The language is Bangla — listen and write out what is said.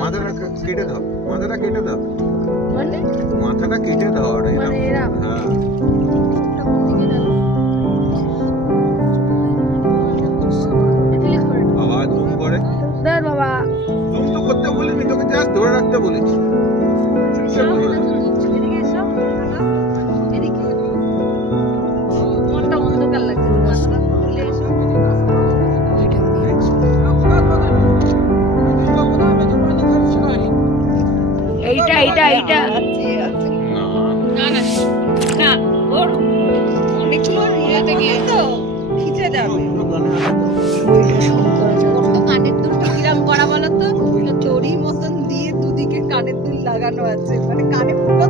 মাথাটা কেটে দাও, মাথাটা কেটে দাও, মানে মাথাটা কেটে দাও। মানে এরা হ্যাঁ বাবা জুম করে ধর বাবা, জুম তো করতে বলিনি তোকে, জাস্ট ধরে রাখতে বলেছি। এইটা এইটা এইটা না না না, ওর অনেকগুলো ইয়েতে গিয়ে তো খিচে যাবে। ওর তো কানের দুলটা কিরম করা বলো তো, তোরই মতন দিয়ে দুদিকে কানের দুল লাগানো আছে, মানে কানে পুরো